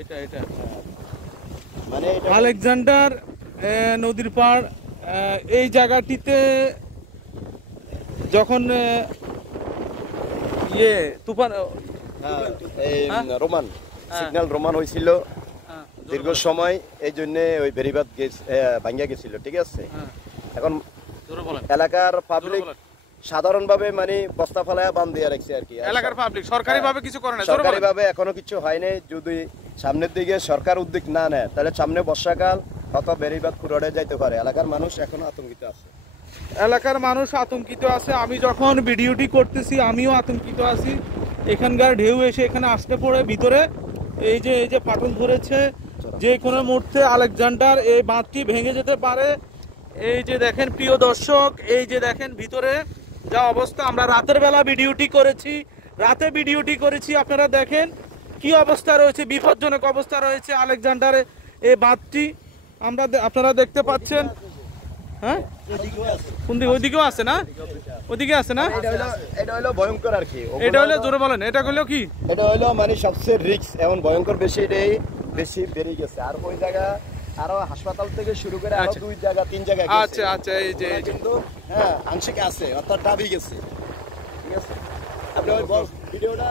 এটা এটা মানে এটা আলেকজান্ডার নদীর পাড় এই জায়গাটিতে যখন ইয়ে তুফান এই রোমান সিগন্যাল রোমান হয়েছিল দীর্ঘ সময়, এই জন্য ওই বেরিবাদ ভাঙ্গা গেছিল, ঠিক আছে। এখন এলাকার পাবলিক সাধারণভাবে মানে বস্তা ফালায়া বান দিয়ে রাখছে আর কি। এলাকার পাবলিক সরকারিভাবে কিছু করে না, সরকারিভাবে এখনো কিছু হয়নি। যদি সামনের দিকে সরকার উদ্যোগ না নেয় তাহলে সামনে বর্ষাকাল কত বেরিবাদ পুরোড়ে যাইতে পারে। এলাকার মানুষ এখনো আতঙ্কিত আছে। এলাকার মানুষ আতঙ্কিত আছে। আমি যখন ভিডিওটি করতেছি আমিও আতঙ্কিত আছি। এখানকার ঢেউ এসে এখানে আসতে পড়ে ভিতরে এই যে ফাটল ধরেছে, যে কোনো মুহূর্তে আলেকজান্ডার এই বাঁধটি ভেঙে যেতে পারে। এই যে দেখেন প্রিয় দর্শক, এই যে দেখেন ভিতরে যা অবস্থা। আমরা রাতের বেলা ভিডিওটি করেছি, আপনারা দেখেন কি অবস্থা রয়েছে, বিপজ্জনক অবস্থা রয়েছে আলেকজান্ডারে এই বাঁধটি আপনারা দেখতে পাচ্ছেন। হ্যাঁ, কোন দিকে? ওইদিকেও আছে না? ওইদিকে আছে না? এটা হলো ভয়ঙ্কর আর কি। এটা হলো জোরে বলেন, এটা হলো কি? এটা হলো মানে সবচেয়ে রিস্ক, এমন ভয়ঙ্কর বেশি, এটাই বেশি বেড়ে গেছে। আর ওই জায়গা আরো হাসপাতাল থেকে শুরু করে আরো 2 জায়গা 3 জায়গা গেছে। আচ্ছা আচ্ছা, এই যে কিন্তু হ্যাঁ আংশিক আছে, অর্থাৎ ডাবি গেছে, ঠিক আছে। আপনি ওই ভিডিওটা